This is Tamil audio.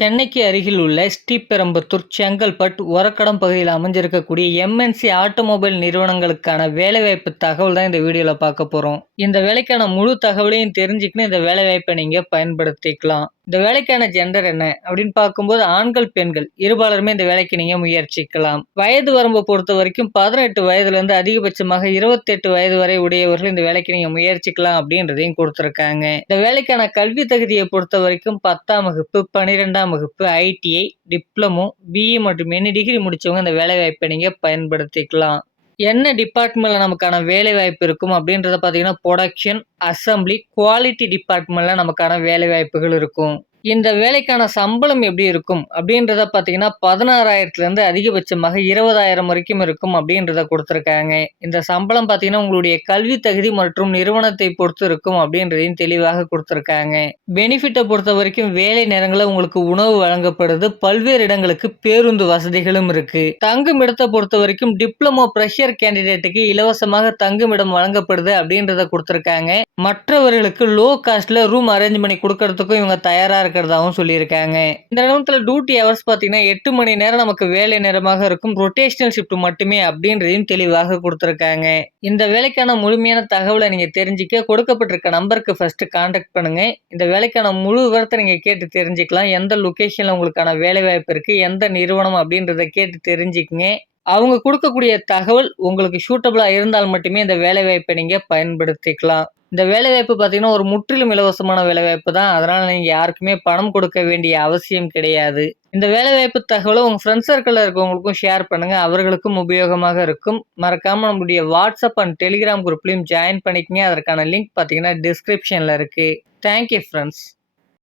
சென்னைக்கு அருகில் உள்ள ஸ்ரீபெரும்புத்தூர், செங்கல்பட், ஒரக்கடம் பகுதியில் அமைஞ்சிருக்கக்கூடிய எம்.என்.சி ஆட்டோமொபைல் நிறுவனங்களுக்கான வேலைவாய்ப்பு தகவல் தான் இந்த வீடியோவில் பார்க்க போகிறோம் இந்த வேலைக்கான முழு தகவலையும் தெரிஞ்சுக்கணும் இந்த வேலைவாய்ப்பை நீங்கள் பயன்படுத்திக்கலாம். இந்த வேலைக்கான ஜெண்டர் என்ன அப்படின்னு பார்க்கும்போது ஆண்கள், பெண்கள் இருபாலருமே இந்த வேலைக்கு நீங்க முயற்சிக்கலாம். வயது வரம்பை பொறுத்த வரைக்கும் 18 வயதுல இருந்து அதிகபட்சமாக 28 வயது வரை உடையவர்கள் இந்த வேலைக்கு நீங்க முயற்சிக்கலாம் அப்படின்றதையும் கொடுத்துருக்காங்க இந்த வேலைக்கான கல்வி தகுதியை பொறுத்த வரைக்கும் 10ஆம் வகுப்பு, 12ஆம் வகுப்பு, ஐடிஐ, டிப்ளமோ, பிஇ மற்றும் எனி டிகிரி முடிச்சவங்க இந்த வேலைவாய்ப்பை நீங்க பயன்படுத்திக்கலாம். என்ன டிபார்ட்மெண்ட்டில் நமக்கான வேலைவாய்ப்பு இருக்கும் அப்படின்றத பார்த்தீங்கன்னா, ப்ரொடக்ஷன் அசம்பிளி குவாலிட்டி டிபார்ட்மெண்ட்டில் நமக்கான வேலைவாய்ப்புகள் இருக்கும். இந்த வேலைக்கான சம்பளம் எப்படி இருக்கும் அப்படின்றத பார்த்தீங்கன்னா, 16,000த்துல இருந்து அதிகபட்சமாக 20,000 வரைக்கும் இருக்கும் அப்படின்றத கொடுத்துருக்காங்க இந்த சம்பளம் பார்த்தீங்கன்னா, உங்களுடைய கல்வி தகுதி மற்றும் நிறுவனத்தை பொறுத்து இருக்கும் அப்படின்றதையும் தெளிவாக கொடுத்துருக்காங்க பெனிஃபிட்ட பொறுத்த வரைக்கும் வேலை நேரங்களில் உங்களுக்கு உணவு வழங்கப்படுது. பல்வேறு இடங்களுக்கு பேருந்து வசதிகளும் இருக்கு. தங்கும் இடத்தை பொறுத்த வரைக்கும் டிப்ளமோ ப்ரெஷர் கேண்டிடேட்டுக்கு இலவசமாக தங்குமிடம் வழங்கப்படுது அப்படின்றத கொடுத்திருக்காங்க. மற்றவர்களுக்கு லோ காஸ்ட்ல ரூம் அரேஞ்ச் பண்ணி கொடுக்கறதுக்கும் இவங்க தயாராக இருக்கிறதாவும் சொல்லியிருக்காங்க. இந்த நிறுவனத்தில் டியூட்டி ஹவர்ஸ் பார்த்தீங்கன்னா, எட்டு மணி நேரம் நமக்கு வேலை நேரமாக இருக்கும். ரொட்டேஷனல் ஷிஃப்ட் மட்டுமே அப்படின்றதையும் தெளிவாக கொடுத்துருக்காங்க இந்த வேலைக்கான முழுமையான தகவலை நீங்கள் தெரிஞ்சுக்க கொடுக்கப்பட்டிருக்க நம்பருக்கு ஃபர்ஸ்ட் கான்டாக்ட் பண்ணுங்க. இந்த வேலைக்கான முழு விவரத்தை நீங்கள் கேட்டு தெரிஞ்சுக்கலாம். எந்த லொக்கேஷனில் உங்களுக்கான வேலைவாய்ப்பு இருக்குது எந்த நிறுவனம் அப்படின்றத கேட்டு தெரிஞ்சுக்குங்க அவங்க கொடுக்கக்கூடிய தகவல் உங்களுக்கு சூட்டபிளா இருந்தால் மட்டுமே இந்த வேலைவாய்ப்பை நீங்கள் பயன்படுத்திக்கலாம். இந்த வேலைவாய்ப்பு பார்த்தீங்கன்னா, ஒரு முற்றிலும் இலவசமான வேலைவாய்ப்பு தான். அதனால் நீங்கள் யாருக்குமே பணம் கொடுக்க வேண்டிய அவசியம் கிடையாது. இந்த வேலைவாய்ப்பு தகவலை உங்கள் ஃப்ரெண்ட்ஸ் சர்க்கிளில் இருக்கவங்களுக்கும் ஷேர் பண்ணுங்க. அவர்களுக்கும் உபயோகமாக இருக்கும். மறக்காமல் நம்மளுடைய வாட்ஸ்அப் அண்ட் டெலிகிராம் குரூப்லயும் ஜாயின் பண்ணிக்கங்க. அதற்கான லிங்க் பார்த்தீங்கன்னா, டிஸ்கிரிப்ஷனில் இருக்குது தேங்க் யூ